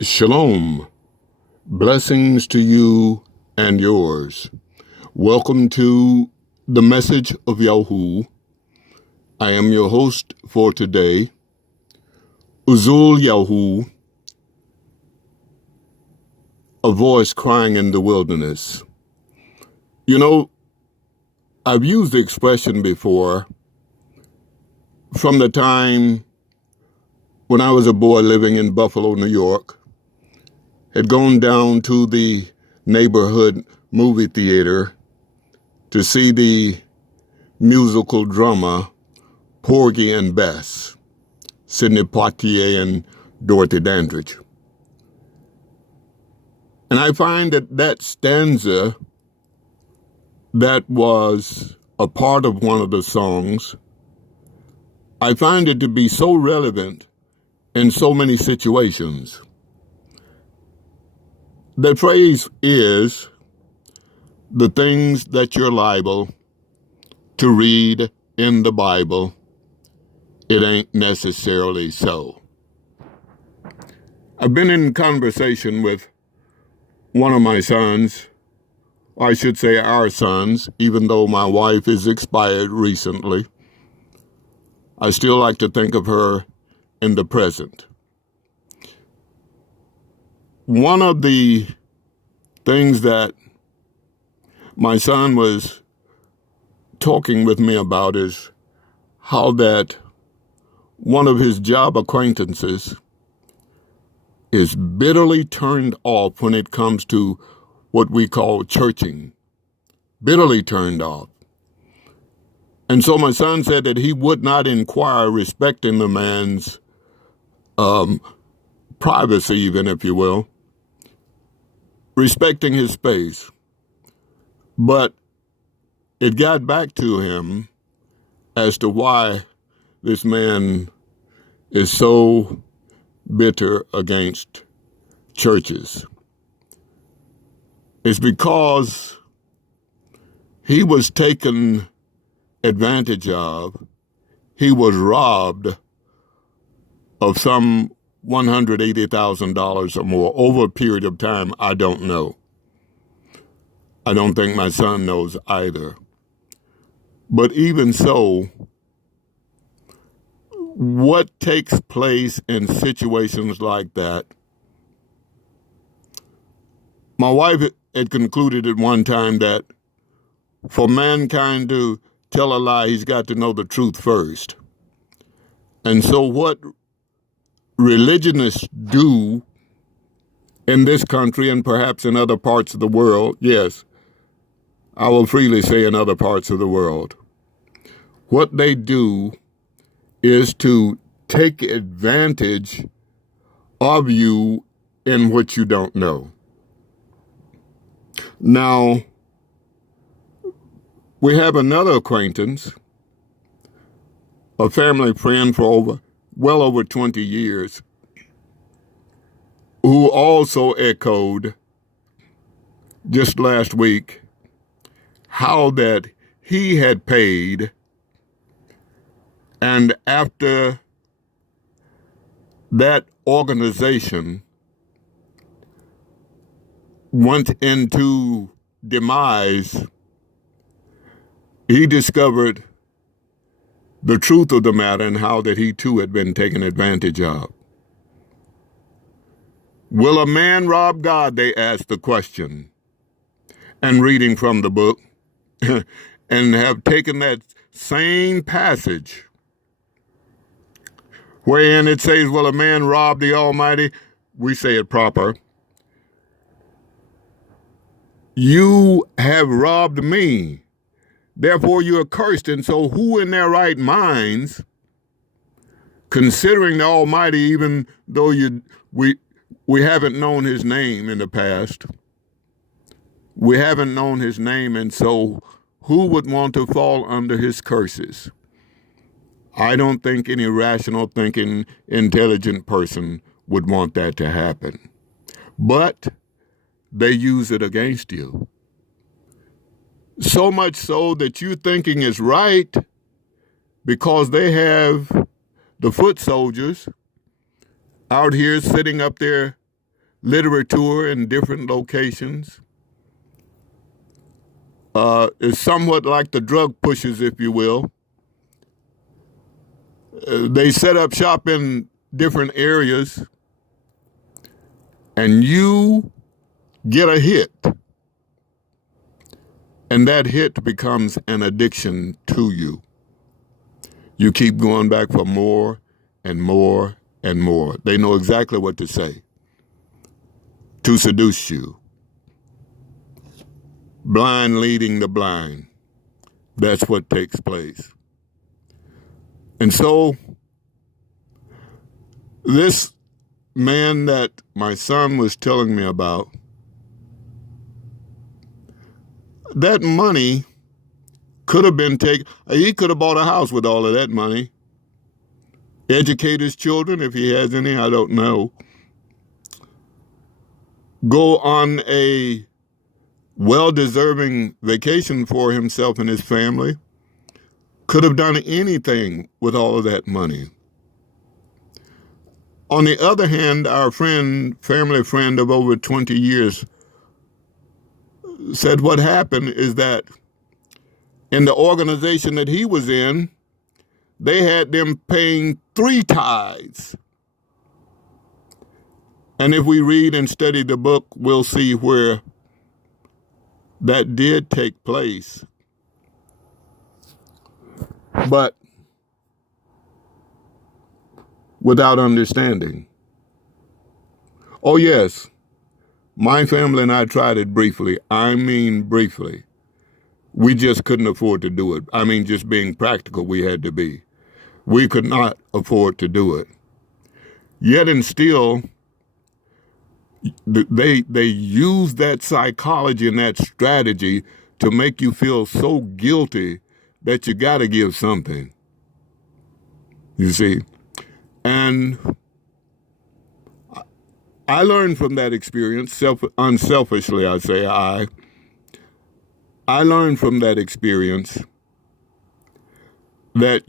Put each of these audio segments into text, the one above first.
Shalom. Blessings to you and yours. Welcome to the message of Yahu. I am your host for today, Uzul Yahu, a voice crying in the wilderness. You know, I've used the expression before from the time when I was a boy living in Buffalo, New York, had gone down to the neighborhood movie theater to see the musical drama Porgy and Bess, Sidney Poitier and Dorothy Dandridge. And I find that stanza that was a part of one of the songs, I find it to be so relevant in so many situations. The phrase is, the things that you're liable to read in the Bible, it ain't necessarily so. I've been in conversation with one of my sons, or I should say our sons, even though my wife is expired recently. I still like to think of her in the present. One of the things that my son was talking with me about is how that one of his job acquaintances is bitterly turned off when it comes to what we call churching. Bitterly turned off. And so my son said that he would not inquire respecting the man's privacy, even if you will, respecting his space. But it got back to him as to why this man is so bitter against churches. It's because he was taken advantage of. He was robbed of some $180,000 or more over a period of time. I don't know. I don't think my son knows either. But even so, what takes place in situations like that? My wife had concluded at one time that for mankind to tell a lie, he's got to know the truth first. And so what religionists do in this country and perhaps in other parts of the world, yes, I will freely say in other parts of the world, what they do is to take advantage of you in what you don't know. Now, we have another acquaintance, a family friend for well over 20 years, who also echoed just last week how that he had paid, and after that organization went into demise, he discovered the truth of the matter and how that he too had been taken advantage of. Will a man rob God? They asked the question. And reading from the book, and have taken that same passage wherein it says, will a man rob the Almighty? We say it proper. You have robbed me. Therefore you are cursed. And so who in their right minds, considering the Almighty, even though we haven't known his name in the past, we haven't known his name, and so who would want to fall under his curses? I don't think any rational thinking, intelligent person would want that to happen. But they use it against you. So much so that you thinking is right because they have the foot soldiers out here sitting up there literature in different locations. It's somewhat like the drug pushers, if you will. They set up shop in different areas, and you get a hit, and that hit becomes an addiction to you. You keep going back for more and more and more. They know exactly what to say to seduce you. Blind leading the blind. That's what takes place. And so this man that my son was telling me about, that money could have been taken. He could have bought a house with all of that money. Educate his children, if he has any, I don't know. Go on a well-deserving vacation for himself and his family. Could have done anything with all of that money. On the other hand, our family friend of over 20 years, said what happened is that in the organization that he was in, they had them paying 3 tithes. And if we read and study the book, we'll see where that did take place. But without understanding. Oh, yes, my family and I tried it briefly. I mean briefly. We just couldn't afford to do it. I mean, just being practical, we had to be. We could not afford to do it. Yet and still, they use that psychology and that strategy to make you feel so guilty that you got to give something. You see? And I learned from that experience, unselfishly, I say I learned from that experience that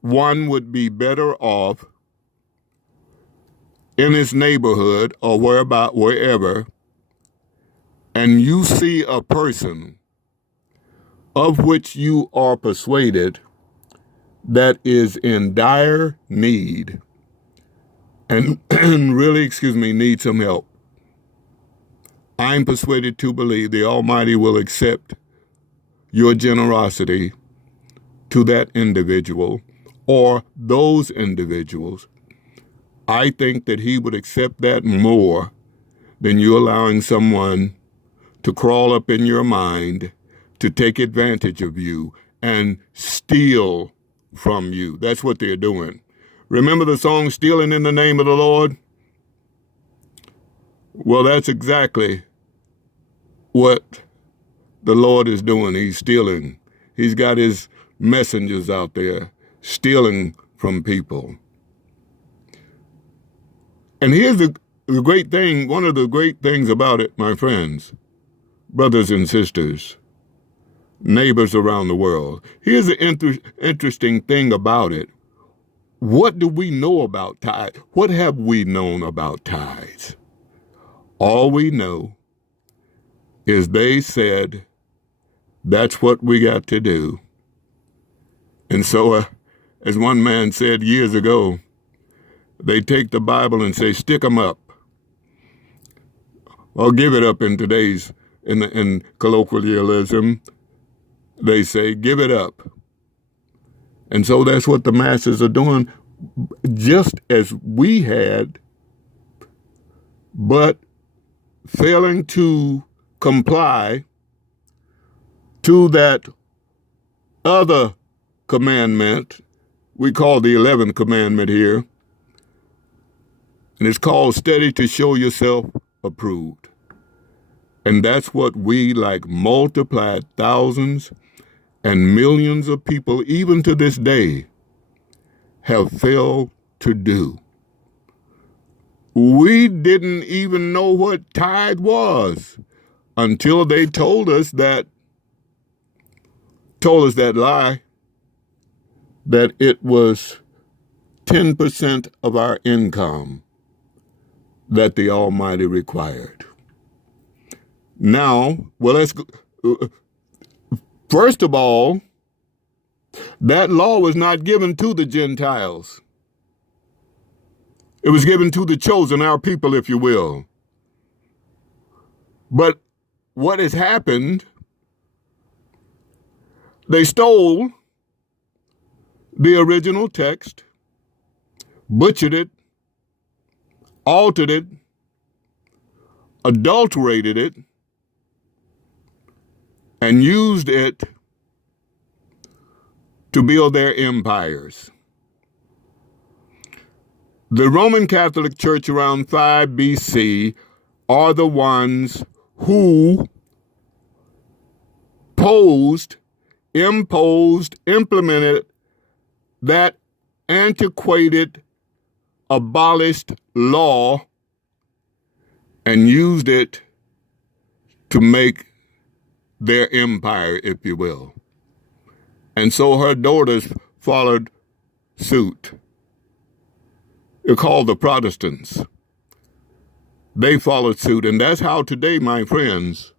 one would be better off in his neighborhood or wherever, and you see a person of which you are persuaded that is in dire need and really, need some help. I'm persuaded to believe the Almighty will accept your generosity to that individual or those individuals. I think that he would accept that more than you allowing someone to crawl up in your mind to take advantage of you and steal from you. That's what they're doing. Remember the song, Stealing in the Name of the Lord? Well, that's exactly what the Lord is doing. He's stealing. He's got his messengers out there stealing from people. And here's the great thing, one of the great things about it, my friends, brothers and sisters, neighbors around the world. Here's the interesting thing about it. What do we know about tithes? What have we known about tithes? All we know is they said, that's what we got to do. And so, as one man said years ago, they take the Bible and say, stick 'em up. Or give it up in today's, in colloquialism, they say, give it up. And so that's what the masses are doing, just as we had, but failing to comply to that other commandment we call the 11th commandment here, and it's called study to show yourself approved. And that's what we, like multiplied thousands and millions of people, even to this day, have failed to do. We didn't even know what tithe was until they told us that lie, that it was 10% of our income that the Almighty required. Now, well, let's go. First of all, that law was not given to the Gentiles. It was given to the chosen, our people, if you will. But what has happened, they stole the original text, butchered it, altered it, adulterated it, and used it to build their empires. The Roman Catholic Church around 5 BC are the ones who implemented that antiquated, abolished law and used it to make their empire, if you will. And so her daughters followed suit. They're called the Protestants. They followed suit, and that's how today, my friends,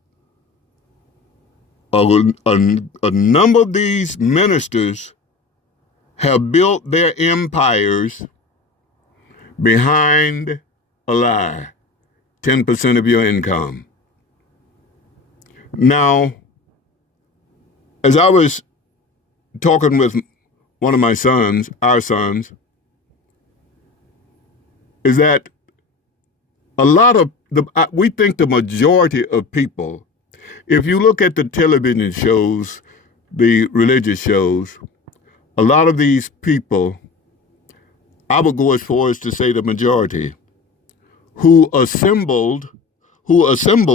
a number of these ministers have built their empires behind a lie, 10% of your income. Now, as I was talking with one of my sons, our sons, is that a lot of we think the majority of people, if you look at the television shows, the religious shows, a lot of these people, I would go as far as to say the majority, who assemble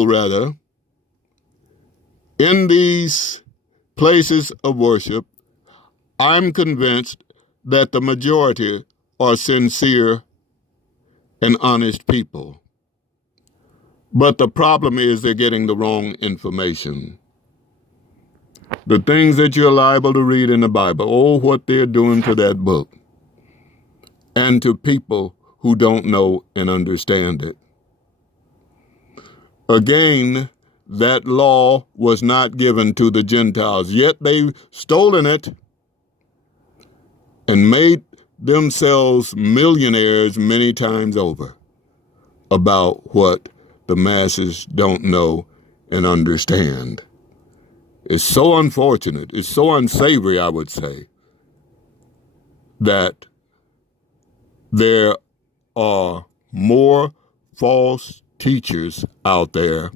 rather, in these places of worship, I'm convinced that the majority are sincere and honest people. But the problem is they're getting the wrong information. The things that you're liable to read in the Bible, oh, what they're doing to that book, and to people who don't know and understand it. Again, that law was not given to the Gentiles, yet they've stolen it and made themselves millionaires many times over about what the masses don't know and understand. It's so unfortunate, it's so unsavory, I would say, that there are more false teachers out there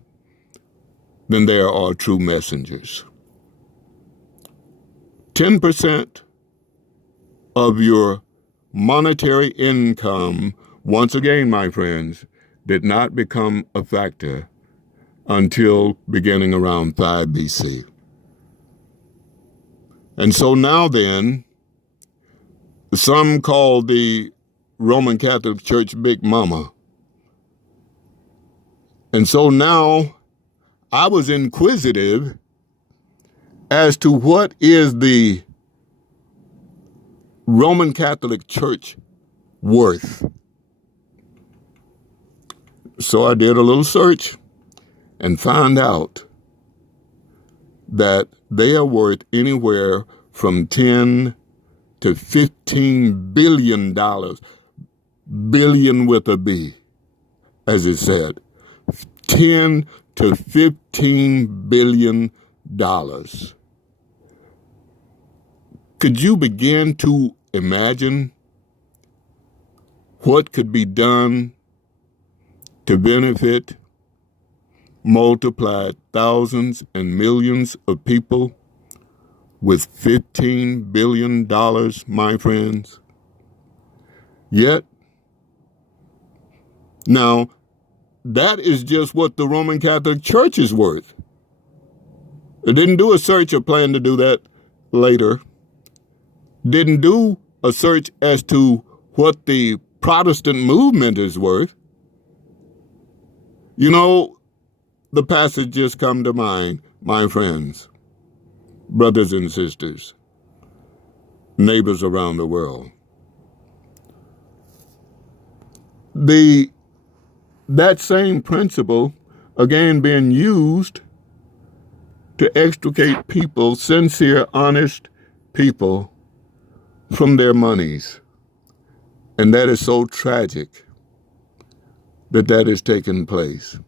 than there are true messengers. 10% of your monetary income, once again, my friends, did not become a factor until beginning around 5 BC. And so now then, some call the Roman Catholic Church Big Mama. And so now I was inquisitive as to what is the Roman Catholic Church worth. So I did a little search and found out that they are worth anywhere from 10 to $15 billion, billion with a B, as it said, 10 to $15 billion. Could you begin to imagine what could be done to benefit multiplied thousands and millions of people with $15 billion, my friends? Yet, now, that is just what the Roman Catholic Church is worth. It didn't do a search or plan to do that later. Didn't do a search as to what the Protestant movement is worth. You know, the passage just come to mind, my friends, brothers and sisters, neighbors around the world. The that same principle, again, being used to extricate people, sincere, honest people, from their monies. And that is so tragic that that is taking place.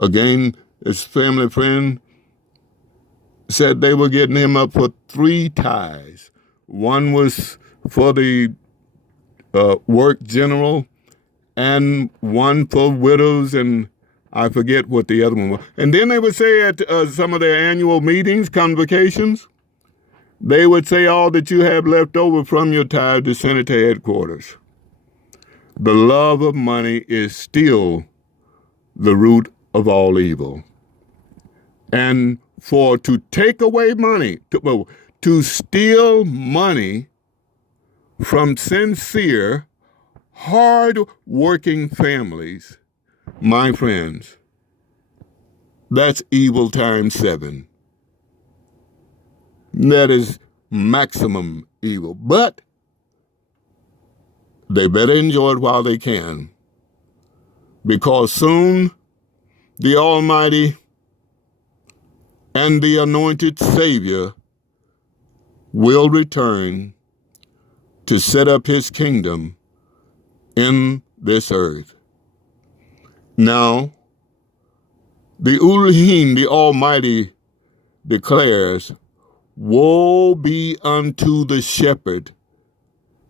Again, his family friend said they were getting him up for 3 tithes. One was for the work general, and one for widows, and I forget what the other one was. And then they would say at some of their annual meetings, convocations, they would say all that you have left over from your tithe to send it to headquarters. The love of money is still the root of all evil. And to take away money, to steal money from sincere, hard-working families, my friends, that's evil times 7. That is maximum evil. But they better enjoy it while they can, because soon the Almighty and the anointed Savior will return to set up his kingdom in this earth. Now, the Elohim, the Almighty, declares, "Woe be unto the shepherd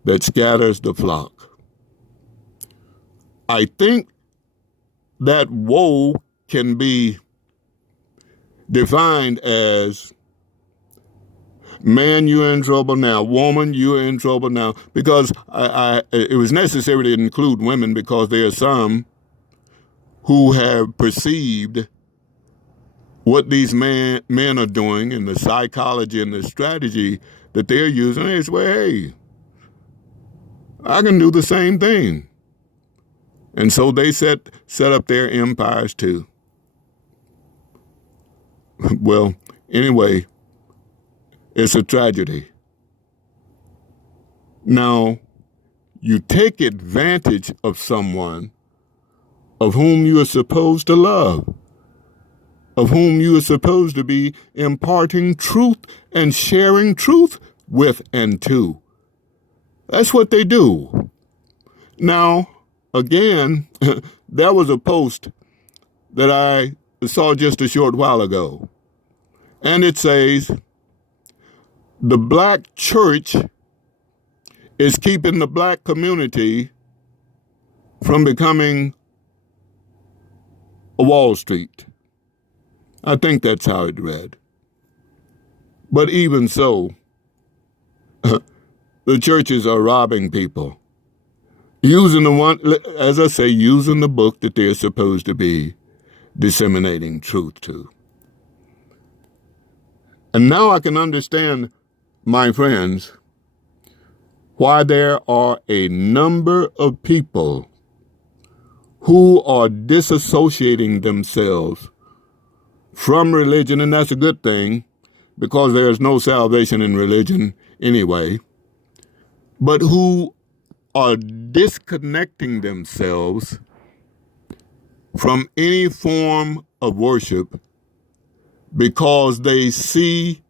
that scatters the flock." I think that woe can be defined as, man, you're in trouble now. Woman, you're in trouble now. Because it was necessary to include women, because there are some who have perceived what these men are doing and the psychology and the strategy that they're using. They say, well, hey, I can do the same thing. And so they set up their empires too. Well, anyway, it's a tragedy. Now, you take advantage of someone of whom you are supposed to love, of whom you are supposed to be imparting truth and sharing truth with and to. That's what they do. Now, again, there was a post that I saw just a short while ago, and it says, the black church is keeping the black community from becoming a Wall Street. I think that's how it read. But even so, the churches are robbing people, using using the book that they're supposed to be disseminating truth to. And now I can understand, my friends, why there are a number of people who are disassociating themselves from religion, and that's a good thing, because there's no salvation in religion anyway, but who are disconnecting themselves from any form of worship because they see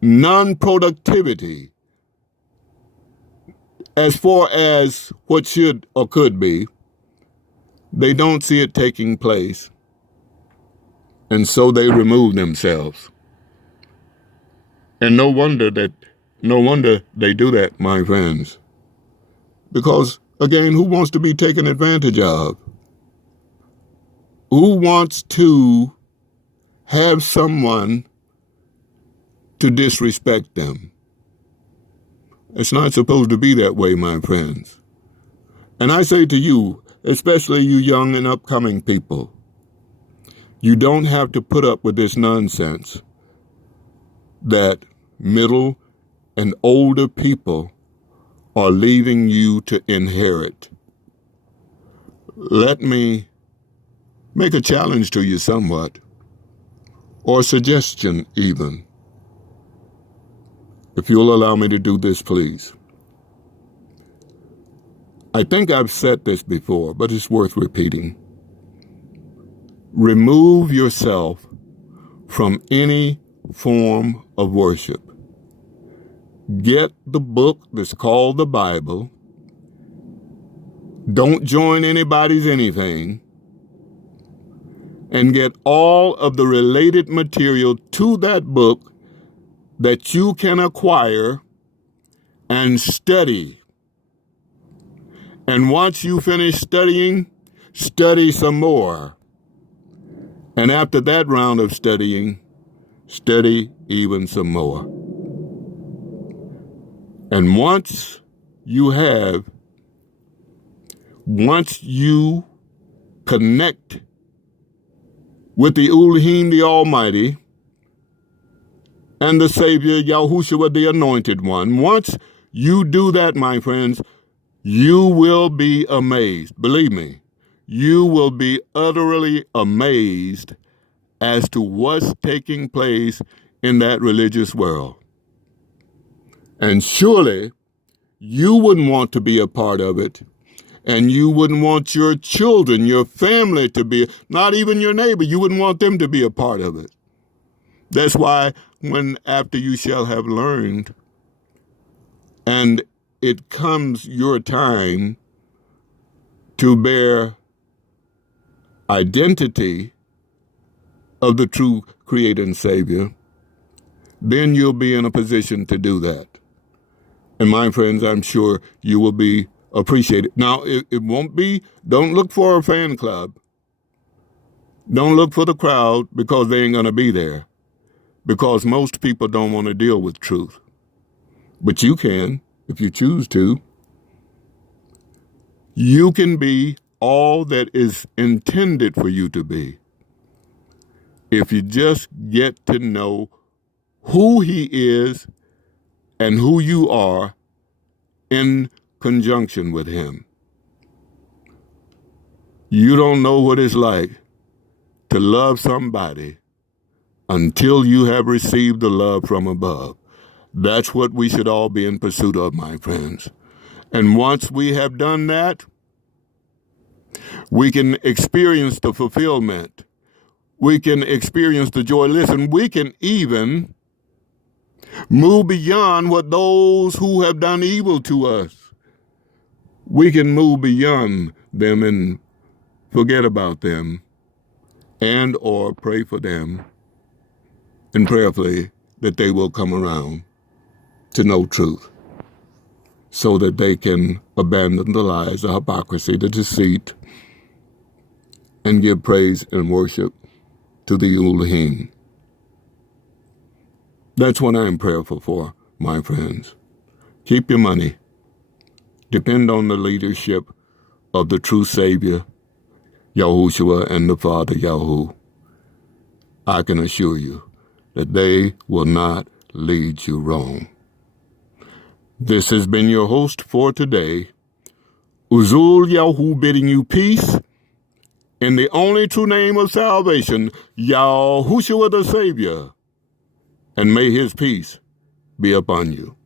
non-productivity as far as what should or could be. They don't see it taking place, and so they remove themselves. And no wonder they do that, my friends. Because, again, who wants to be taken advantage of? Who wants to have someone to disrespect them? It's not supposed to be that way, my friends. And I say to you, especially you young and upcoming people, you don't have to put up with this nonsense that middle and older people are leaving you to inherit. Let me make a challenge to you somewhat, or a suggestion even. If you'll allow me to do this, please. I think I've said this before, but it's worth repeating. Remove yourself from any form of worship. Get the book that's called the Bible. Don't join anybody's anything. And get all of the related material to that book that you can acquire and study. And once you finish studying, study some more. And after that round of studying, study even some more. And once you connect with the Elohim, the Almighty, and the Savior, Yahushua, the Anointed One, once you do that, my friends, you will be amazed. Believe me, you will be utterly amazed as to what's taking place in that religious world. And surely you wouldn't want to be a part of it. And you wouldn't want your children, your family to be, not even your neighbor, you wouldn't want them to be a part of it. That's why when after you shall have learned, and it comes your time to bear identity of the true Creator and Savior, then you'll be in a position to do that. And my friends, I'm sure you will be appreciated. Now, it won't be, don't look for a fan club. Don't look for the crowd, because they ain't going to be there. Because most people don't want to deal with truth. But you can, if you choose to. You can be all that is intended for you to be if you just get to know who He is and who you are in conjunction with Him. You don't know what it's like to love somebody until you have received the love from above. That's what we should all be in pursuit of, my friends. And once we have done that, we can experience the fulfillment. We can experience the joy. Listen, we can even move beyond what those who have done evil to us. We can move beyond them and forget about them, and or pray for them, and prayerfully that they will come around to know truth, so that they can abandon the lies, the hypocrisy, the deceit, and give praise and worship to the Elohim. That's what I'm prayerful for, my friends. Keep your money. Depend on the leadership of the true Savior, Yahushua, and the Father, Yahu. I can assure you that they will not lead you wrong. This has been your host for today, Uzul Yahu, bidding you peace in the only true name of salvation, Yahushua the Savior, and may His peace be upon you.